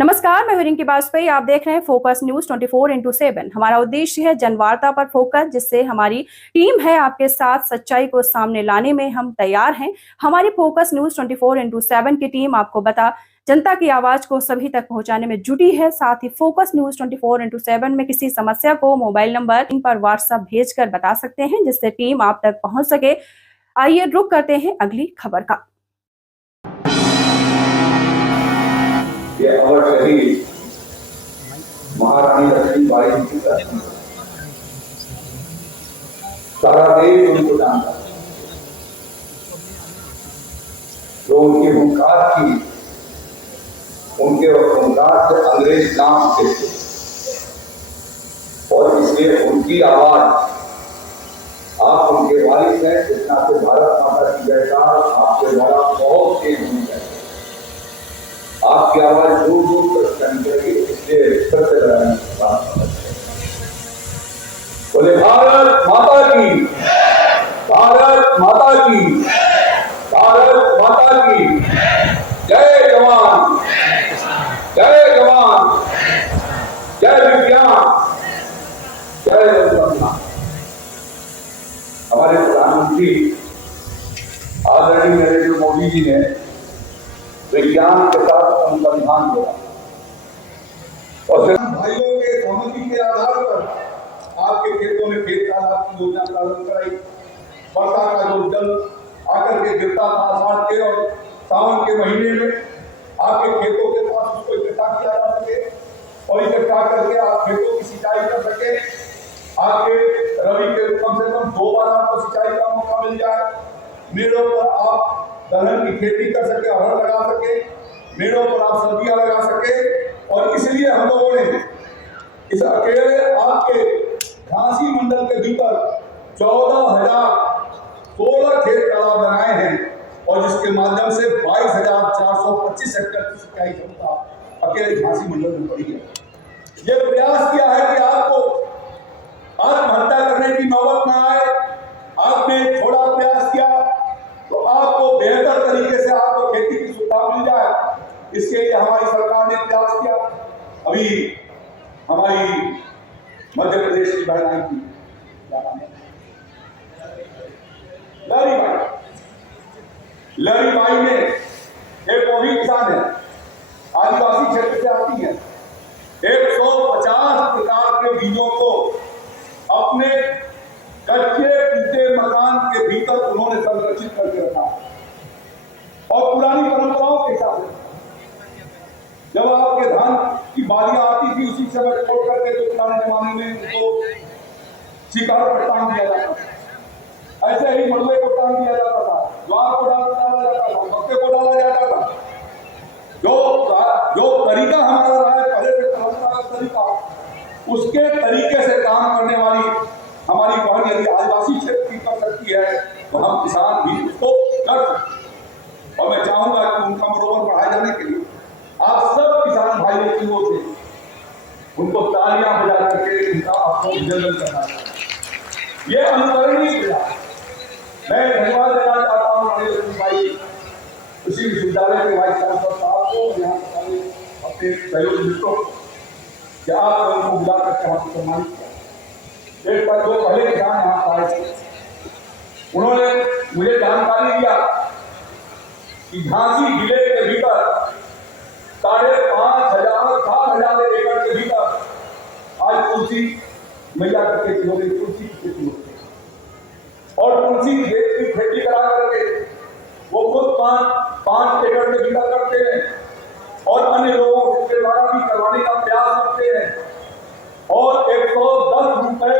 नमस्कार, मैं रिंकी वाजपेयी। आप देख रहे हैं फोकस न्यूज 24x7। हमारा उद्देश्य है जनवार्ता पर फोकस, जिससे हमारी टीम है आपके साथ सच्चाई को सामने लाने में हम तैयार हैं। हमारी फोकस न्यूज 24x7 की टीम आपको जनता की आवाज को सभी तक पहुंचाने में जुटी है। साथ ही फोकस न्यूज 24x7 में किसी समस्या को मोबाइल नंबर इन पर व्हाट्सएप भेजकर बता सकते हैं, जिससे टीम आप तक पहुंच सके। आइए रुक करते हैं अगली खबर का। ये अमर शहीद महारानी लक्ष्मीबाई की तरह सारा देश उनको जानता है। जो उनकी हुंकार की, उनके हुंकार से अंग्रेज नाम थे और इसलिए उनकी आवाज, आप उनके वारिस हैं। जितना से भारत माता की जयकार आपके द्वारा बहुत तेज होनी चाहिए। आपकी आवाज दूर दूर तक जानी चाहिए, इसलिए सबसे बड़ा बोले भारत माता की, भारत माता की, भारत माता की जय जवान, जय जवान, जय विज्ञान, जय जनगणना। हमारे प्रधानमंत्री आदरणीय नरेंद्र मोदी जी ने विज्ञान के साथ अनुसंधान किया और भाइयों के सहमति के आधार पर आपके खेतों में खेत तालाब की योजना प्रारंभ कराई। वर्षा का जो जल आकर के गिरता था आषाढ़ के और सावन के महीने में, आपके खेतों के पास उसको इकट्ठा किया जा सके और इकट्ठा करके आप खेतों की सिंचाई कर सके। आपके रबी के कम से कम 2 बार आपको सिंचाई का मौका मिल जाए। मेड़ों पर आप दलहन की खेती कर सके, अरहर लगा सके, मेड़ों पर आप सब्जियां लगा सके। और इसलिए हम लोगों ने इस अकेले आपके झांसी मंडल के भीतर 14,016 खेत तालाब बनाए हैं और जिसके माध्यम से 22,425 हेक्टेयर की सिंचाई क्षमता अकेले झांसी मंडल में बढ़ी है। ये प्रयास किया है कि आपको आत्महत्या करने की नौबत न आए। आपने थोड़ा प्रयास किया तो आपको बेहतर तरीके से आपको खेती की सुविधा मिल जाए, इसके लिए हमारी सरकार ने प्रयास किया। अभी हमारी मध्य प्रदेश की बहन आई थी, लहरीबाई ने, एक वो भी किसान है, आदिवासी क्षेत्र से आती है, 150 प्रकार के बीजों को अपने कच्चे टूटे मकान के भीतर उन्होंने संरक्षित करके रखा और पुरानी परंपराओं के हिसाब से जब आपके धान की बालियां आती थी, उसी समय छोड़ करके जो पुराने जमाने में उनको शिकार पर टांग दिया जाता था, ऐसे ही मड़ुए को टांग दिया जाता था, ज्वार को डाला जाता था, मक्के को डाला जाता था। जो तरीका हमारा रहा है पहले से परंपरागत तरीका, उसके तरीके से काम करने वाली हमारी बहन यदि आदिवासी क्षेत्र की कर सकती है तो हम किसान भी उसको कर सकते। और मैं चाहूंगा कि उनका मनोबल बढ़ाए जाने के लिए आप सब किसान भाइयों की ओर से उनको तालियां बजा करके उनका अभिनंदन करना चाहिए। ये अनुकरणीय प्रयास। मैं धन्यवाद देना चाहता हूँ रानी लक्ष्मीबाई कृषि विश्वविद्यालय के वाइस चांसलर साहब को, यहाँ पर अपने सहयोगी मित्रों को, आप उनको बुला करके हम सम्मानित किया। एक बार जो पहले किसान यहाँ आए थे, उन्होंने मुझे जानकारी दिया कि झांसी जिले के भीतर 5,500 एकड़ के भीतर आज तुलसी मैया करके किलोगे, तुलसी की खेती होती है और तुलसी की खेती करा करके वो खुद 5 एकड़ के भीतर करते हैं और अन्य लोगों के द्वारा भी करवाने का प्रयास करते हैं और 110 रुपए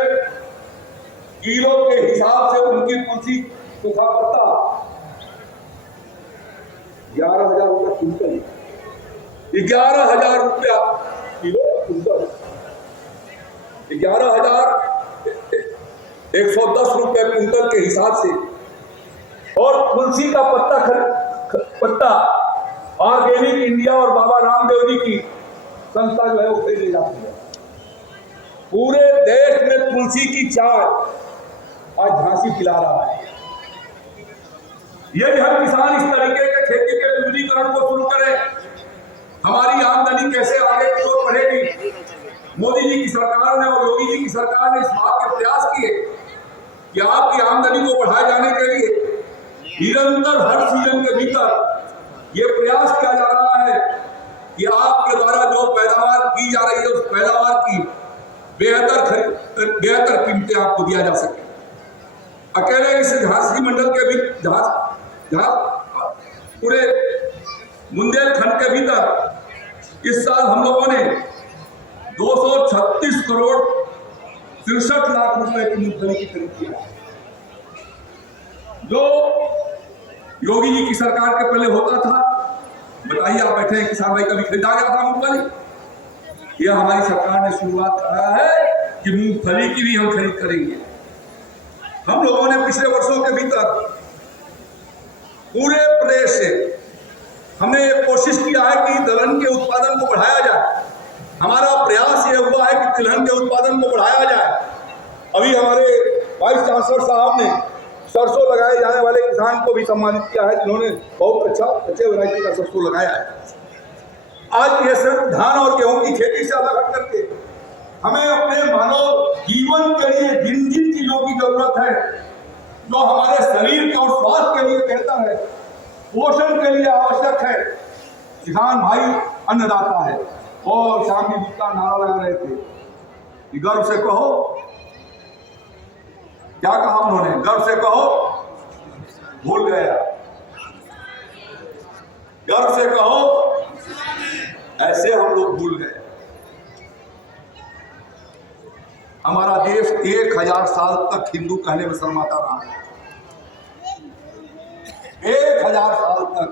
किलो के हिसाब से उनकी तुलसी सूखा पत्ता 11,000 रुपये क्विंटल, 11,000 रुपया किलो क्विंटल, 11,110 रुपये क्विंटल के हिसाब से। और तुलसी का पत्ता ऑर्गेनिक इंडिया और बाबा रामदेव जी की संस्था जो है वो खरीदी जाती है। पूरे देश में तुलसी की चाय आज झांसी खिला रहा है। यदि हम किसान इस तरीके के खेती के विविधीकरण को शुरू करें, हमारी आमदनी आमदनी कैसे आगे की ओर बढ़ेगी। मोदी जी की सरकार ने और योगी जी की सरकार ने इस बात के प्रयास किए कि आपकी आमदनी को बढ़ाए जाने के लिए निरंतर हर सीजन के भीतर ये प्रयास किया जा रहा है कि आपके द्वारा जो पैदावार की जा रही है उस पैदावार की बेहतर कीमतें आपको दिया जा सके। अकेले इस झांसी मंडल के भी पूरे बुंदेलखंड के भीतर इस साल हम लोगों ने 236 करोड़ 63 लाख रुपए की मूंगफली की खरीद की है। जो योगी जी की सरकार के पहले होता था, बताइए आप बैठे हैं किसान भाई, कभी खरीदा गया था मूंगफली? यह हमारी सरकार ने शुरुआत करा है कि मूंगफली की भी हम खरीद करेंगे। हम लोगों ने पिछले वर्षों के भीतर पूरे प्रदेश से हमने ये कोशिश किया है कि दलहन के उत्पादन को बढ़ाया जाए। हमारा प्रयास ये हुआ है कि तिलहन के उत्पादन को बढ़ाया जाए। अभी हमारे वाइस चांसलर साहब ने सरसों लगाए जाने वाले किसान को भी सम्मानित किया है, जिन्होंने बहुत अच्छे वैरायटी का सरसों लगाया है। आज ये सिर्फ धान और गेहूं की खेती से अलग हट करके हमें अपने मानव जीवन के लिए जिन जिन चीजों की जरूरत है, जो हमारे शरीर के और स्वास्थ्य के लिए बेहतर है, पोषण के लिए आवश्यक है, किसान भाई अन्नदाता है। और शामी जी का नारा लगा रहे थे कि गर्व से कहो, क्या कहा उन्होंने? गर्व से कहो भूल गया, गर्व से कहो ऐसे हम लोग भूल गए। हमारा देश 1000 साल तक हिंदू कहने में शर्माता रहा, 1000 साल तक।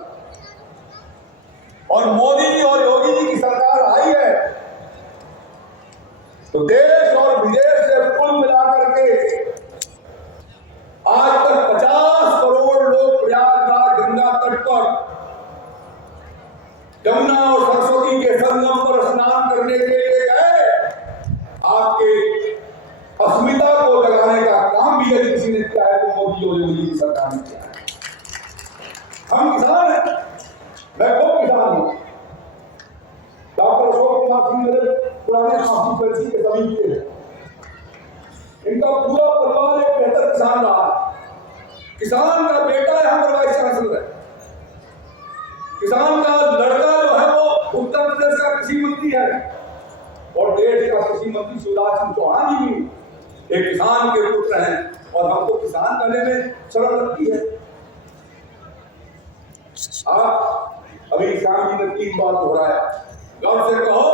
और मोदी जी और योगी जी की सरकार आई है तो देश और विदेश से कुल मिलाकर के आज तक 50 करोड़ लोग प्रयागराज गंगा तट पर यमुना और सरस्वती के संगम पर स्नान करने के लिए गए। आपके अस्मिता को लगाने का काम भी यदि किसी ने किया है तो मोदी और योगी की सरकार ने किया है। हम किसान हैं, मैं खुद किसान हूं। डॉक्टर अशोक कुमार सिंह मेरे पुराने कॉन्स्टिट्यूएंसी के सभी के, इनका पूरा परिवार एक बेहतर किसान रहा। किसान का बेटा है हमारा वाइस चांसलर है, किसान का लड़का जो है वो उत्तर प्रदेश का कृषि मंत्री है, और देश का कृषि मंत्री शिवराज सिंह चौहान जी भी एक किसान के पुत्र हैं। और हमको किसान करने में शर्म लगती है। आप अभी शाम जी ने 3 बार दोहराया, गर्व से कहो,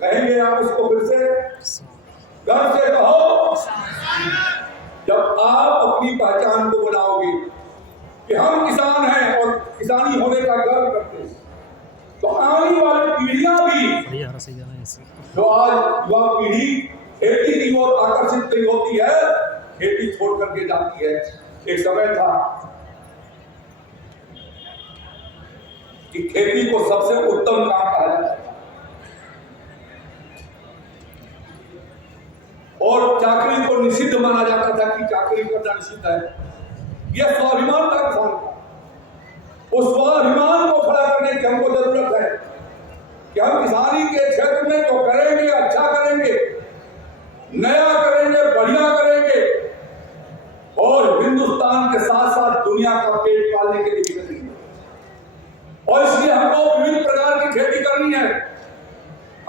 कहेंगे आप उसको फिर से, गर्व से कहो। जब आप अपनी पहचान को बनाओगे कि हम किसान हैं और किसानी होने का गर्व करते हैं, तो आने वाली पीढ़ियां भी, जो आज युवा पीढ़ी खेती की ओर आकर्षित नहीं होती है, खेती छोड़ करके जाती है। एक समय था कि खेती को सबसे उत्तम काम कहा जाता है और चाकरी को निषिद्ध माना जाता था कि चाकरी करना निषिद्ध है। यह स्वाभिमान था किसान का। उस स्वाभिमान को खड़ा करने की हमको जरूरत है कि हम किसानी के क्षेत्र में जो करेंगे अच्छा करेंगे, नया करेंगे, बढ़िया करेंगे, और हिंदुस्तान के साथ साथ दुनिया का पेट पालने के लिए करेंगे। और इसलिए हमको विभिन्न प्रकार की खेती करनी है।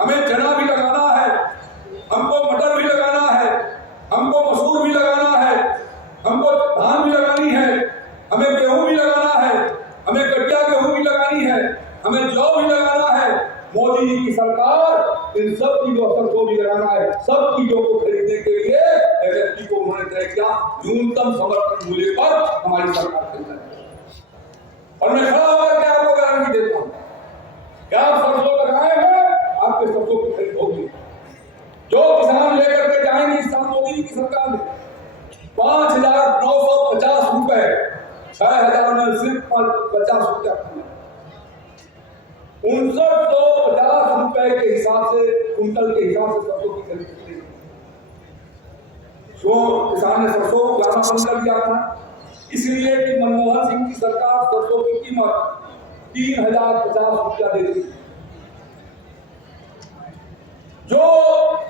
हमें चना भी लगाना है, हमको मटर भी लगाना है, हमको मसूर भी लगाना है, हमको धान भी लगानी है, हमें गेहूं भी लगाना है, हमें कटिया गेहूं भी लगानी है, हमें जौ भी लगाना है। मोदी जी की सरकार इन सब चीजों को भी लगाना है। सब चीजों को खरीदने के लिए एमएसपी को उन्होंने तय किया, न्यूनतम समर्थन मूल्य पर हमारी सरकार चल रही है। और मैं खड़ा होकर के आपको गारंटी देता हूं कि आप सरसों लगाए हैं, आपके सरसों की खरीद होगी। जो किसान लेकर के जाएंगे इस साल मोदी जी की सरकार ने 5,950 रुपए, 6,000 में सिर्फ 50 रुपया, 5950 रुपए के हिसाब से, कुंटल के हिसाब से सरसों की खरीद की। जो किसान ने सरसों को गाना बंद कर दिया था, इसलिए कि मनमोहन सिंह की सरकार सरसों की कीमत 3050 रुपया देती है। जो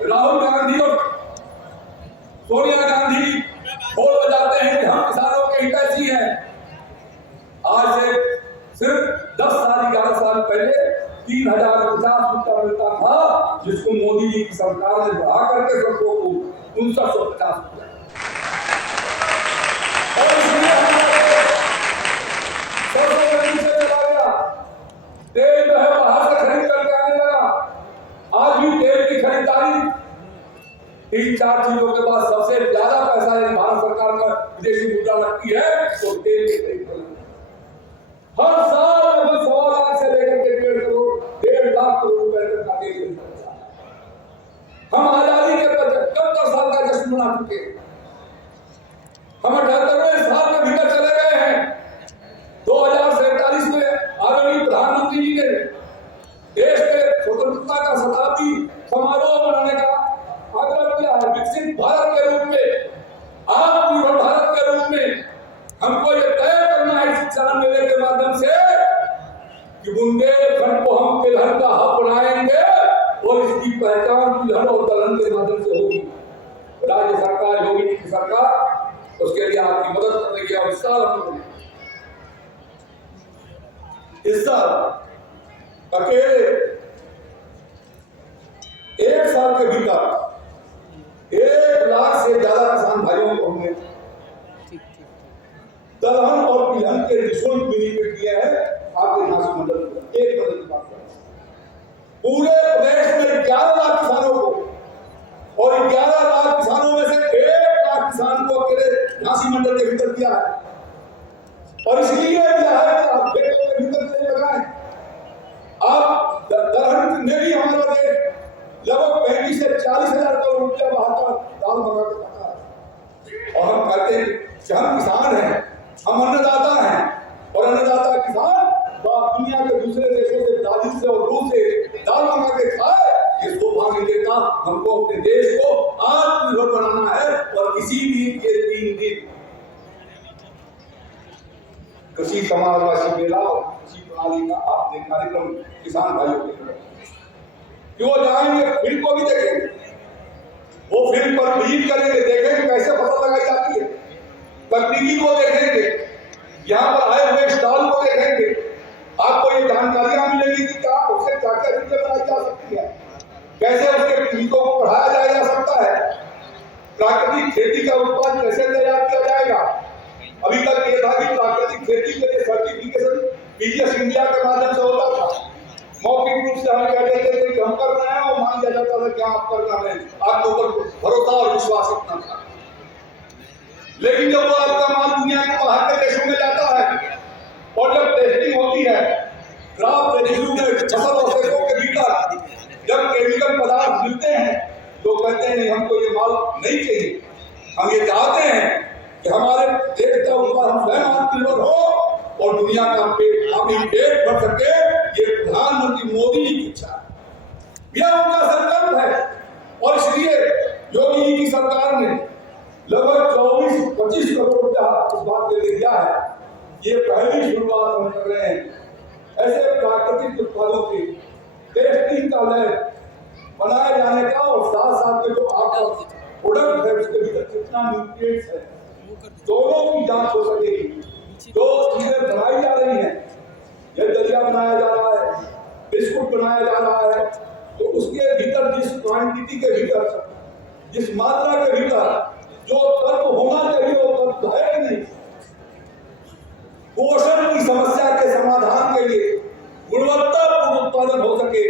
राहुल गांधी और सोनिया गांधी बोल बजाते हैं कि हम किसानों के हितैषी हैं, आज से सिर्फ 10 साल 11 साल पहले 3050 रुपया मिलता था, जिसको मोदी जी की सरकार ने बढ़ा करके सबको 5950 रुपया। और इसलिए तेल जो है बाहर से खरीद करके आने लगा। आज भी तेल की खरीदारी 3-4 चीजों के बाद सबसे ज्यादा पैसा यदि भारत सरकार का विदेशी मुद्रा लगती है तो तेल की खरीद पर। हर साल लगभग 1.25 लाख से लेकर के 1.5 लाख करोड़ रुपए तक का तेल खर्चा। हम आजादी के 75 साल का जश्न मना चुके, हम 78वें साल के भीतर चले गए हैं। 2047 में आदरणीय प्रधानमंत्री जी ने देश के स्वतंत्रता का शताब्दी समारोह मनाने का आग्रह किया है। विकसित भारत के रूप में, आत्मनिर्भर भारत के रूप में हमको ये तय करना है शिक्षा मेले के माध्यम से कि बुंदेलखंड को हम तिलहन का हब बनाएंगे और इसकी पहचान तिलहन और दलहन के माध्यम से होगी। राज्य सरकार, योगी जी की सरकार उसके लिए आपकी मदद करने की और इस साल अकेले 1 साल के भीतर 1 लाख से ज्यादा किसान भाइयों को हमने दलहन और तिलहन के निःशुल्क बेनिफिट दिए हैं। आपके झांसी मंडल में 1 मदद की बात करें, पूरे प्रदेश में 11 लाख किसानों को, और 11 लाख किसानों में से 1 लाख किसान को अकेले झांसी मंडल के भीतर दिया है। और इसलिए दिया है कि आप खेतों के भीतर से लगाएं। आप दलहन में भी हमारा देश लगभग 35 से 40 हजार करोड़ रुपया बहाकर दाल मंगा के खाता है। और हम कहते हैं कि हम किसान हैं, हम अन्नदाता हैं, और अन्नदाता किसान दुनिया के दूसरे देशों से, ब्राजील से और रूस से दाल मंगा के खाए, ये शोभा नहीं देता। हमको अपने देश को आत्मनिर्भर बनाना है। और किसी भी ये 3 दिन कृषि समाजवासी मेला और कृषि प्रणाली का आपने कार्यक्रम किसान भाइयों के कि वो जाएंगे, फिल्म को भी देखेंगे, वो फिल्म पर विजिट करेंगे, देखेंगे कैसे फसल लगाई जाती है, तकनीकी को देखेंगे, यहाँ पर आए हुए स्टॉल को देखेंगे। आपको ये जानकारियां मिलेगी कि क्या उससे क्या क्या चीजें बनाई जा सकती है, कैसे उसके कीटों को बढ़ाया जाया जा सकता है, प्राकृतिक खेती का उत्पाद कैसे तैयार किया जाएगा। अभी तक ये था कि प्राकृतिक खेती के लिए सर्टिफिकेशन पीजीएस इंडिया के माध्यम से होता था। मौखिक रूप से हम कहते थे कि हम कर रहे हैं और मान लिया जाता था कि आप कर रहे हैं, आपके ऊपर भरोसा और विश्वास इतना था। लेकिन जब वो आपका माल दुनिया के बाहर के देशों में जाता है और जब टेस्टिंग होती है, क्रॉप रेजिड्यू में फसल अवशेषों के भीतर जब केमिकल पदार्थ मिलते हैं तो कहते हैं नहीं, हमको ये माल नहीं चाहिए, हम ये चाहते हैं कि हमारे देश का उत्पाद हम स्वयं आत्मनिर्भर हो और दुनिया का पेट भर सके। ये प्रधानमंत्री मोदी जी की इच्छा है, यह उनका संकल्प है। और इसलिए योगी जी की सरकार ने लगभग 24-25 करोड़ रुपया इस बात के लिए दिया है। ये पहली शुरुआत हम कर रहे हैं। ऐसे प्राकृतिक उत्पादों की टेस्टिंग का लैब बनाए जाने का, और साथ में जो आपका प्रोडक्ट है उसके भीतर कितना न्यूट्रिएंट्स है, दोनों की जांच हो सकेगी। जो चीजें बनाई जा रही हैं, ये दलिया बनाया जा रहा है, बिस्कुट बनाया जा रहा है, तो उसके भीतर जिस क्वांटिटी के भीतर, जिस मात्रा के भीतर जो तत्व होना चाहिए वो तत्व है कि नहीं, पोषण की समस्या के समाधान के लिए गुणवत्तापूर्ण उत्पादन हो सके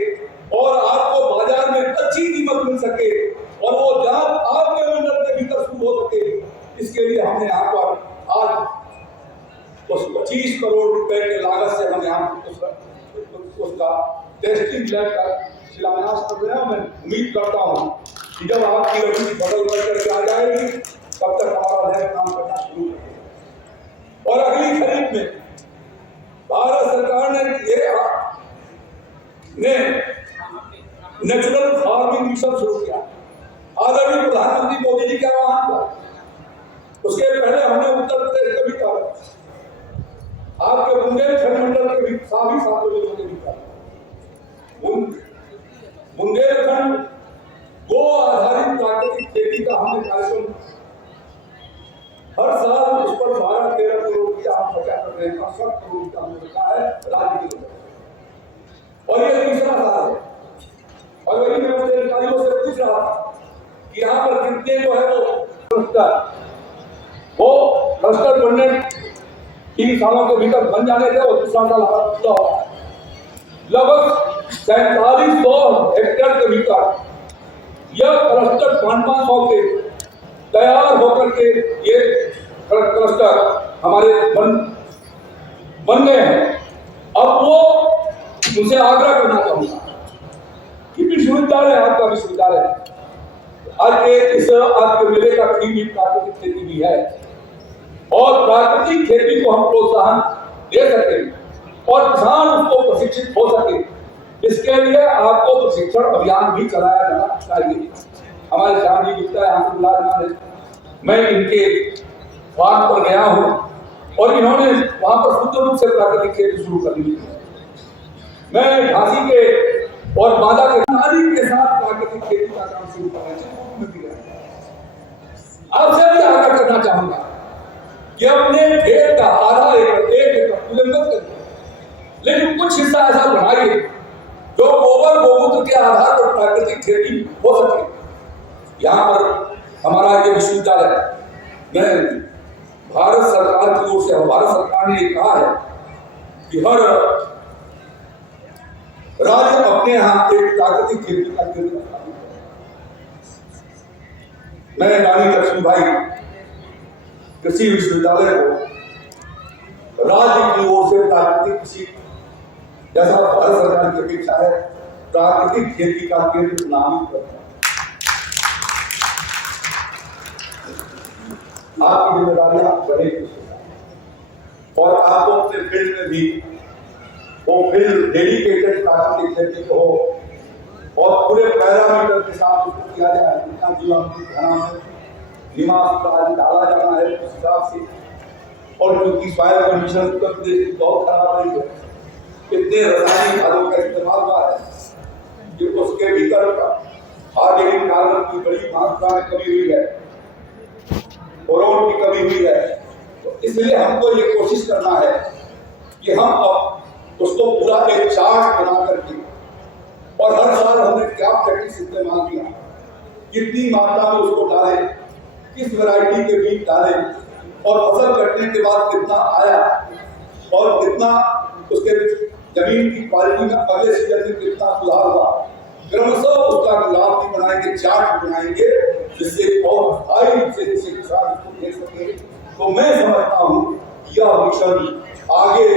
और आपको बाजार में अच्छी कीमत मिल सके और वो जांच आपके मंडल के भीतर शुरू हो सके, इसके लिए हमने यहाँ पर आज 25 करोड़ रुपए के लागत से हम यहाँ उसका टेस्टिंग लैब का शिलान्यास कर रहे हैं। मैं उम्मीद करता हूँ कि जब आपकी रवि बदल करके आ जाएगी तब तक हमारा लैब काम करना शुरू करेगा। और अगली खरीद में भारत सरकार ने नेचुरल फार्मिंग मिशन शुरू किया, आदरणीय प्रधानमंत्री मोदी जी के आह्वान पर। उसके पहले हमने उत्तर प्रदेश के भी कहा आपके बुंदेलखंड मंडल के भी सभी लोगों के भीतर बुंदेलखंड गो आधारित प्राकृतिक खेती का हमने कार्यक्रम हर साल उस पर 12-13 करोड़ रुपया हम खर्चा कर रहे हैं, 60 करोड़ रुपया हमने रखा है राज्य के लिए, और ये तीसरा साल है। और वही मैं अपने अधिकारियों से पूछ रहा था कि यहाँ पर कितने जो है वो क्लस्टर बनने 3 सालों के भीतर बन जाने थे, और दूसरा साल हमारा पूरा हो रहा है। लगभग 4700 हेक्टेयर के भीतर यह क्लस्टर 500 के तैयार होकर के ये क्लस्टर हमारे बन गए हैं। अब वो मुझे आग्रह करना चाहूंगा कि विश्वविद्यालय, आपका विश्वविद्यालय आज के मेले का थीम भी प्राकृतिक खेती भी है, और प्राकृतिक खेती को हम प्रोत्साहन दे सके और किसान उसको प्रशिक्षित हो सके, इसके लिए आपको प्रशिक्षण अभियान भी चलाया जाना चाहिए। हमारे श्याम जी गुप्ता यहाँ विराजमान है, मैं इनके फार्म पर गया हूँ और इन्होंने वहां पर शुद्ध रूप से प्राकृतिक खेती शुरू कर दी है। मैं झांसी के और बांदा के नारी के साथ प्राकृतिक खेती का काम शुरू करना चाहिए। आपसे भी आग्रह करना चाहूंगा कि अपने खेत का आधा एकड़ 1 एकड़ पूजन करिए, लेकिन कुछ हिस्सा ऐसा बनाइए जो गोबर गोमूत्र के आधार पर प्राकृतिक खेती हो सके। यहाँ पर हमारा ये विश्वविद्यालय में भारत सरकार की ओर से, भारत सरकार ने कहा है कि हर राज्य अपने यहाँ एक प्राकृतिक खेती का केंद्र स्थापित करे। मैं रानी लक्ष्मीबाई कृषि विश्वविद्यालय को राज्य की ओर से प्राकृतिक कृषि, जैसा भारत सरकार की अपेक्षा है, प्राकृतिक खेती का केंद्र नामित करता है। आपकी जिम्मेदारियां बढ़ेगी और आपको अपने फील्ड में भी वो फील्ड डेडिकेटेड प्राकृतिक खेती को हो और पूरे पैरामीटर के साथ उसको किया जाए। कितना जीवाणु घना में निमास आदि डाला जाना है उस हिसाब से, और क्योंकि सॉइल कंडीशन उत्तर प्रदेश की बहुत खराब रही है, इतने रासायनिक खादों का इस्तेमाल हुआ है कि उसके भीतर ऑर्गेनिक कार्बन की बड़ी मात्रा में कमी हुई है, बोरोन की कमी हुई है। तो इसलिए हमको ये कोशिश करना है कि हम अब उसको पूरा एक चार्ट बना करके, और हर साल हमने क्या प्रैक्टिस इस्तेमाल किया, कितनी मात्रा में उसको डालें, किस वैरायटी के बीज डालें, और फसल कटने के बाद कितना आया और कितना उसके जमीन की क्वालिटी में अगले सीजन में कितना सुधार हुआ, क्रमशः उसका ग्राफ भी बनाएंगे, चार्ट बनाएंगे, जिससे और स्थायी रूप से किसी किसान को देख सके। तो मैं समझता हूँ यह मिशन आगे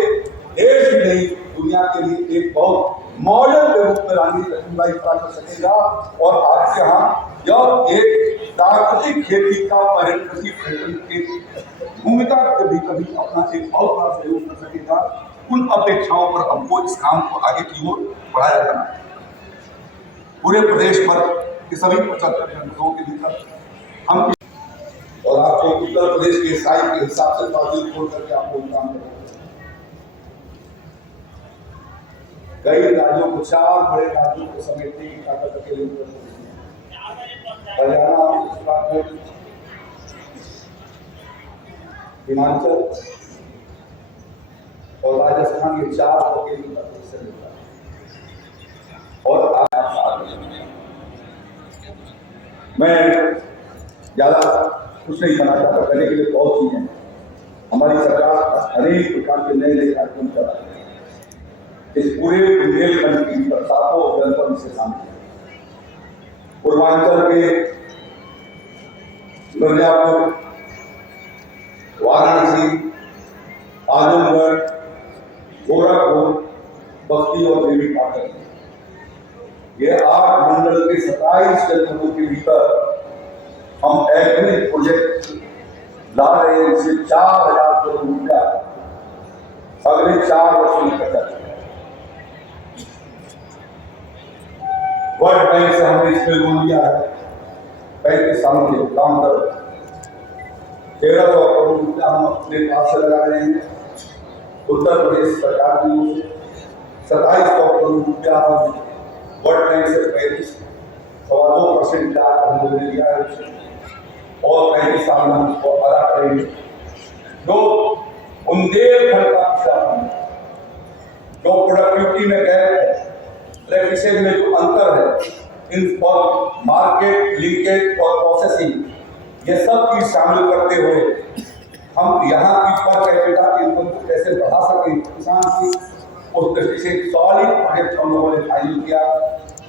देश ही नहीं दुनिया के लिए एक बहुत मॉडल के रूप में रानी लक्ष्मीबाई खड़ा कर सकेगा, और आपके यहाँ यह एक प्राकृतिक खेती का कृषि क्षेत्र की भूमिका कभी कभी अपना एक बहुत बड़ा सहयोग कर सकेगा। उन अपेक्षाओं पर हमको इस काम को आगे की ओर बढ़ाया जाना है। पूरे प्रदेश पर के सभी 75 जनपदों के भीतर हम, और आपको उत्तर प्रदेश के साइज के हिसाब से तहसील खोल करके आपको काम करेंगे। कई राज्यों को, 4 बड़े राज्यों को समेटने की ताकत अकेले हरियाणा, उत्तराखंड, हिमाचल और राजस्थान, ये 4 के और मैं ज्यादा कुछ नहीं करना चाहता, करने के लिए बहुत चीजें हैं। हमारी सरकार अनेक प्रकार के नए नए कार्यक्रम चला रही है। इस पूरे बुंदेलखंड की 7 जनपद से शामिल है। पूर्वांचल के मिर्जापुर, वाराणसी, आजमगढ़, गोरखपुर, बस्ती और देवी पाटन, ये 8 मंडल के 27 जनपदों के भीतर हम एग्री प्रोजेक्ट ला रहे हैं, जिसे 4000 करोड़ रुपया अगले 4 वर्षों में खर्चा किया। वर्ल्ड बैंक से हमने इसमें लोन लिया है 35 सालों के काम कर 1300 करोड़ रुपया हम अपने पास से लगा रहे हैं। उत्तर प्रदेश सरकार की ओर से 27 करोड़ रुपया वर्ल्ड बैंक से 2.25% ब्याज हमने लिया है और 35 साल में हम उसको अदा करेंगे। जो बुंदेलखंड का किसान जो प्रोडक्टिविटी में गैप है, प्रैक्टिसेज में जो अंतर है, इन और मार्केट लिंकेज और प्रोसेसिंग, ये सब चीज शामिल करते हुए हम यहाँ की पर कैपिटा इनकम को कैसे बढ़ा सकें किसान की, उस दृष्टि से सॉलिड प्रोजेक्ट हम लोगों ने फाइल किया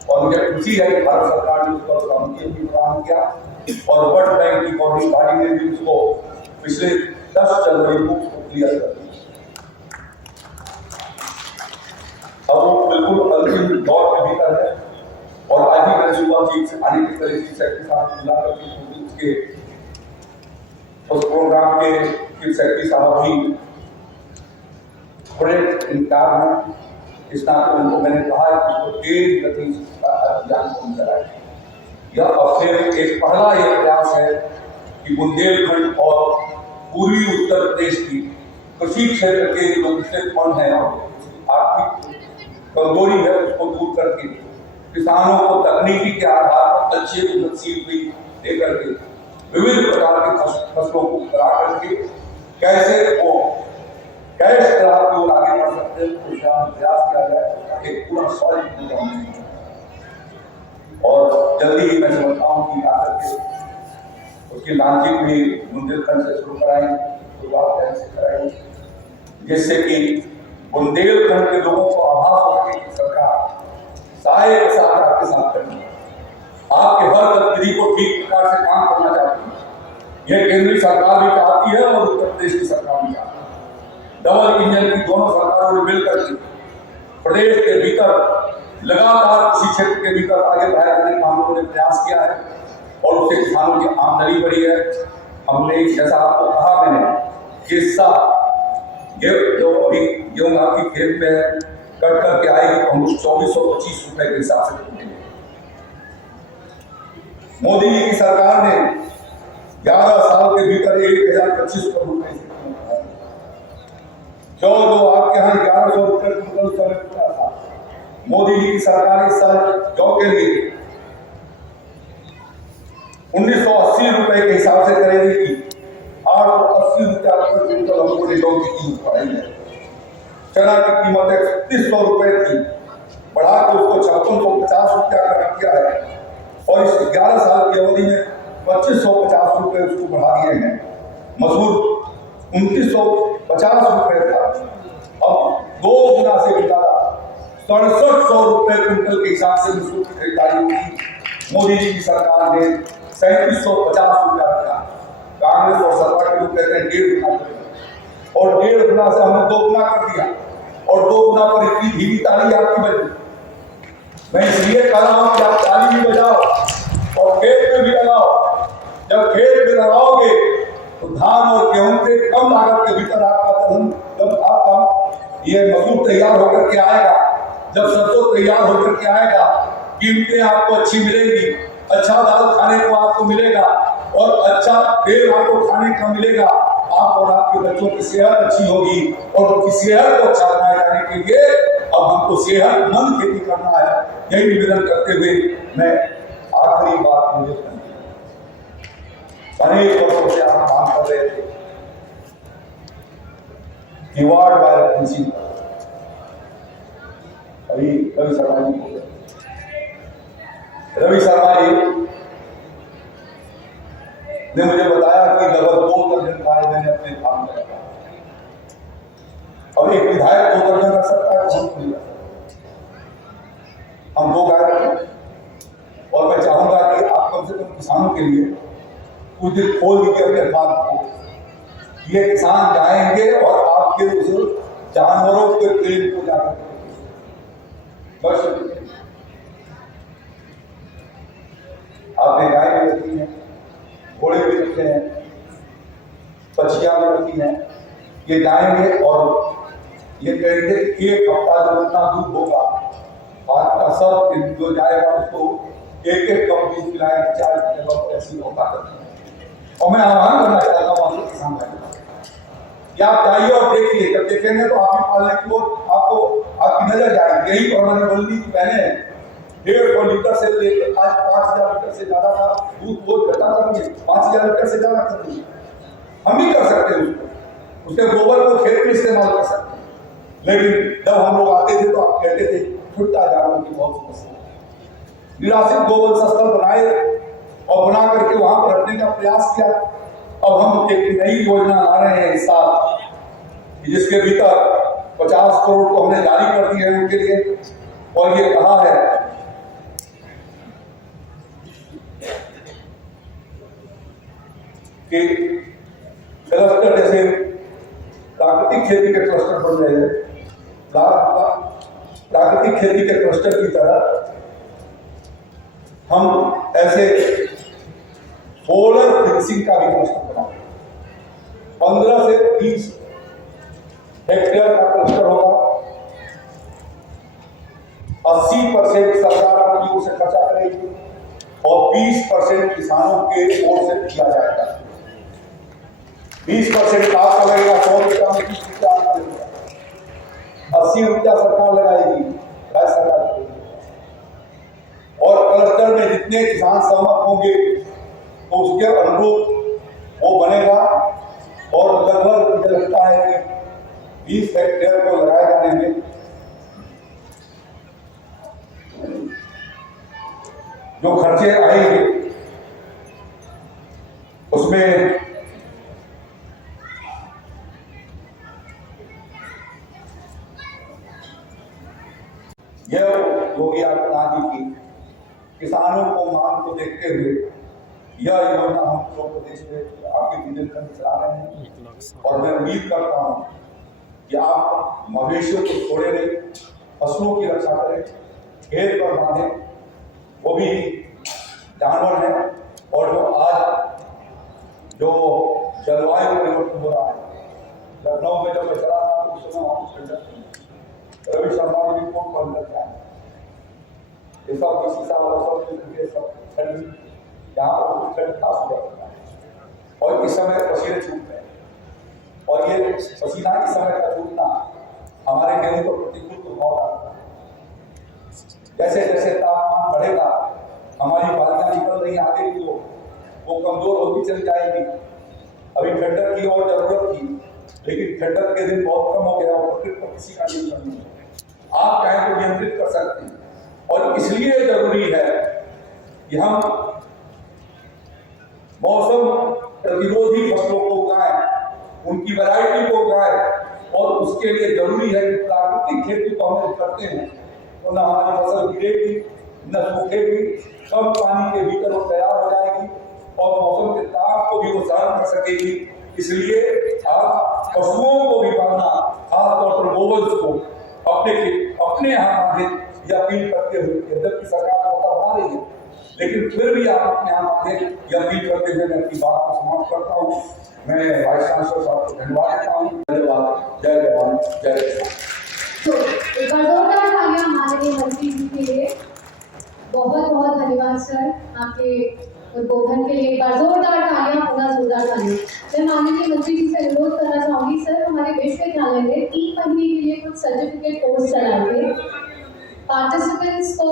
और मुझे खुशी है कि भारत सरकार ने उसका सहमति भी प्रदान किया और वर्ल्ड बैंक की गवर्निंग बॉडी ने भी उसको पिछले 10 जनवरी को उसको क्लियर कर दिया। अब वो बिल्कुल अंतिम दौर के भीतर है और आज ही मैंने सुबह चीफ से आने की तरह चीफ सेक्रेटरी साहब मिला करके उसके उस प्रोग्राम के चीफ सेक्रेटरी साहब भी बड़े इनकार हैं। इस नाते उनको मैंने कहा कि उसको तेज गति का अभियान शुरू कराए। यह अब फिर एक पहला यह प्रयास है कि बुंदेलखंड और पूर्वी उत्तर प्रदेश की कृषि क्षेत्र के जो दृष्टिकोण है और आर्थिक कमजोरी है उसको दूर करके किसानों को तकनीकी के आधार पर अच्छे उन्नतशील भी देकर के विविध प्रकार के फसलों को करा करके कैसे वो कैश ग्राहक की ओर आगे बढ़ सकते हैं, प्रयास किया जाए एक पूरा सॉलिड प्रोग्राम और जल्दी ही मैं समझता हूँ कि आकर के उसकी लॉन्चिंग भी बुंदेलखंड से शुरू कराएंगे, शुरुआत से कराएंगे, जिससे कि बुंदेलखंड के लोगों को आभास हो सके कि सरकार सारे के साथ आपके साथ करनी है, आपके हर गतिविधि को ठीक प्रकार से काम करना चाहती है। यह केंद्रीय सरकार भी चाहती है और उत्तर प्रदेश की सरकार भी चाहती है। डबल इंजन की दोनों सरकारों ने मिलकर के प्रदेश के भीतर लगातार कृषि क्षेत्र के भीतर आगे बढ़ाए जाने का हम लोगों ने प्रयास किया है और उससे किसानों की आमदनी बढ़ी है। हमने जैसा आपको कहा मैंने कि जो अभी गेहूं आपकी खेत में है कट करके आएगी तो हम 2425 रुपए के हिसाब से देंगे। मोदी जी की सरकार ने 11 साल के भीतर 1025 करोड़ रुपए जो आपके यहाँ 1100 रुपए कुंटल समय पूरा था, मोदी जी की सरकार इस साल जौ के लिए 1980 रुपए के हिसाब से करेगी कि 880 रुपया प्रति क्विंटल हमको जौ की कीमत बढ़ाई है। चना की कीमत 3100 रुपए थी, बढ़ा के उसको 5650 रुपया कर दिया है और इस 11 साल की अवधि में 2550 रुपए उसको बढ़ा दिए हैं। मसूर 2950 रुपए था, अब 2 गुना से भी ज्यादा 6700 रुपए क्विंटल के हिसाब से मसूर की खरीदारी हुई। मोदी जी की सरकार ने 3750 रुपया रखा। कांग्रेस और सरकार के लोग कहते हैं 1.5 गुना और 1.5 गुना से हमने 2 गुना कर दिया और 2 गुना पर इतनी धीमी ताली आपकी बजी। मैं इसलिए कह रहा हूं कि आप ताली भी बजाओ और खेत में भी लगाओ। जब खेत में लगाओगे तो धान और गेहूं से कम लागत के भीतर आपका जब आपका ये मसूर तैयार होकर के आएगा, जब सरसों तैयार होकर के आएगा, कीमतें आपको अच्छी मिलेंगी, अच्छा दाल खाने को आपको मिलेगा और अच्छा तेल आपको खाने का मिलेगा। आप और आपके बच्चों की सेहत अच्छी होगी और उनकी सेहत को अच्छा बनाए जाने के लिए अब हमको सेहतमंद खेती करना है। यही निवेदन करते हुए मैं आखिरी बात मुझे अनेक वर्षों से आप काम कर रहे थे रिवार्ड बाय प्रिंसिपल। अभी रवि शर्मा जी बोले, रवि शर्मा जी ने मुझे बताया कि लगभग 2 दर्जन गाय मैंने अपने काम में रखा। अब एक विधायक 2 दर्जन रख सकता है, बहुत नहीं रख सकता। हम 2 गाय रखें और मैं चाहूंगा कि आप कम से कम किसानों के लिए कुछ दिन खोल दीजिए अपने बात को। ये किसान जाएंगे और आपके उस जानवरों के प्रेम को जाकर बस आपने गाय भी रखी है, घोड़े भी रखे हैं, पछिया भी रखी हैं। ये जाएंगे और ये कहेंगे 1 हफ्ता जब इतना दूध होगा आपका सब जो जाएगा उसको 1-1 कप दूध पिलाएंगे, 4 जगह पर ऐसी होगा। और मैं आह्वान करना चाहता हूँ आपके किसान भाई या आप जाइए और देखिए, जब देखेंगे तो आपकी पालने की ओर आपको आपकी नजर जाएगी। यही तो हमारी बोलनी की बहने हैं, 150 लीटर से लेकर आज 5000 लीटर से ज्यादा का दूध बहुत घटा कर दिए, 5000 लीटर से ज्यादा कर दिए। हम भी कर सकते हैं उसको, उसके गोबर को खेत में इस्तेमाल कर सकते हैं। लेकिन जब हम लोग आते थे तो आप कहते थे छुट्टा जानवर की बहुत समस्या, निराश्रित गोवंश स्थल बनाए और बना करके वहां पर रखने का प्रयास किया। अब हम एक नई योजना ला रहे हैं इस साल, जिसके भीतर 50 करोड़ को हमने जारी कर दिए हैं उनके लिए, और ये कहा है कि क्लस्टर जैसे प्राकृतिक खेती के क्लस्टर बन रहे हैं, प्राकृतिक खेती के क्लस्टर की तरह हम ऐसे सोलर फेंसिंग का भी क्लस्टर बनाएंगे। 15 से 30 हेक्टेयर का क्लस्टर होगा। 80% सरकार अपनी ओर से खर्चा करेगी और 20% किसानों के ओर से किया जाएगा। 20% आपका लगेगा, 100 रुपया में 30 रुपया आपका लगेगा, 80 रुपया सरकार लगाएगी, राज्य सरकार करेगी। और क्लस्टर में जितने किसान सहमत होंगे तो उसके अनुरूप वो बनेगा। और लगभग मुझे लगता है कि 20 हेक्टेयर को लगाए जाने में जो खर्चे आएंगे उसमें यह योगी आदित्यनाथ जी की किसानों को मांग को देखते हुए यह योजना हम उत्तर प्रदेश में आपके बुंदेलखंड में चला रहे हैं। और मैं उम्मीद करता हूं कि आप मवेशियों को छोड़े नहीं, फसलों की रक्षा करें, खेत पर बांधे, वो भी जानवर है। और जो आज जो जलवायु परिवर्तन हो रहा है, लखनऊ में जब मैं चला था तो उस समय वहां रवि शर्मा ने रिपोर्ट बंद कर दिया, ये सब किसी सब ठंडी यहाँ पर ठंड खास हो जाता है और इस समय पसीने छूट रहे हैं। और ये पसीना इस समय का छूटना हमारे गेहूं को प्रतिकूल प्रभाव डालता है। जैसे जैसे तापमान बढ़ेगा हमारी बालियां निकल रही आगे की ओर, वो कमजोर होती चली जाएगी। अभी ठंडक की और जरूरत थी, लेकिन ठंडक के दिन बहुत कम हो गया और प्रकृति को किसी का नियंत्रण नहीं है। आप चाहे तो नियंत्रित कर सकते हैं। और इसलिए जरूरी है कि हम मौसम प्रतिरोधी फसलों को उगाएं, उनकी वैरायटी को उगाएं। और उसके लिए जरूरी है कि प्राकृतिक खेती को हम करते हैं तो न हमारी फसल गिरेगी, न सूखेगी, कम पानी के भीतर वो तैयार हो जाएगी और मौसम के ताप को भी वो सहन कर सकेगी। इसलिए आप पशुओं को भी पालना, खासतौर पर गोवंश को अपने यहाँ बांधे, यह अपील करते हुए, यद्यपि सरकार मौका बना रही है, लेकिन फिर भी आप अपने यहाँ बांधे, यह अपील करते हुए मैं अपनी बात को समाप्त करता हूँ। मैं वाइस चांसलर साहब को धन्यवाद देता हूँ। धन्यवाद। जय जवान, जय किसान। तो एक बार जोरदार तालियां माननीय मंत्री जी के लिए। बहुत बहुत धन्यवाद सर आपके उद्बोधन के लिए। एक बार जोरदार तालियां, पूरा जोरदार तालियां। मैं माननीय मंत्री जी से अनुरोध करना चाहूंगी सर, हमारे विश्वविद्यालय में 3 महीने के लिए कुछ सर्टिफिकेट कोर्स चलाए थे। पार्टिसिपेंट्स को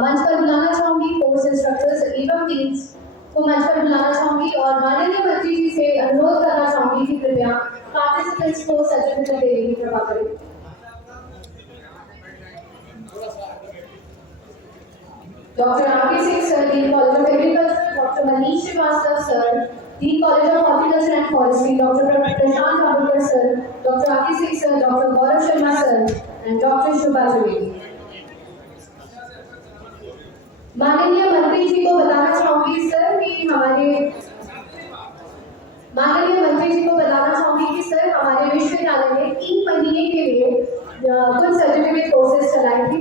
मंच पर बुलाना चाहूंगी, कोर्स इंस्ट्रक्टर्स एवं टीम्स को मंच पर बुलाना चाहूंगी और माननीय मंत्री जी से अनुरोध करना चाहूंगी कि कृपया पार्टिसिपेंट्स को सर्टिफिकेट देने की कृपा करें। Doctor R K Singh sir, dean college of agriculture, doctor Manish Shrivastava sir, dean college of horticulture and forestry, doctor Prashant Rawalkar sir, doctor R K Singh sir, doctor Gaurav Sharma sir and doctor Shubha Chaudhary. माननीय मंत्री जी को बताना चाहूंगी सर कि हमारे विश्वविद्यालय ने 3 महीने के लिए कुछ सर्टिफिकेट कोर्सेज चलाए थे।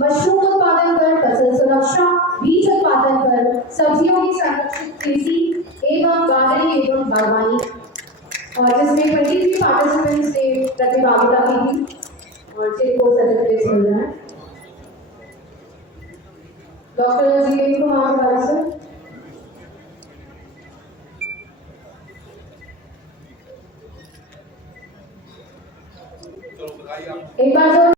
मशरूम उत्पादन पर, फसल सुरक्षा, बीज उत्पादन पर, सब्जियों की संरक्षित खेती एवं गार्डनिंग एवं बागवानी, और जिसमें 23 पार्टिसिपेंट्स ने प्रतिभागिता की थी और जिनको सर्टिफिकेट मिल रहा है। Doctor Jeevendra Kumar sir.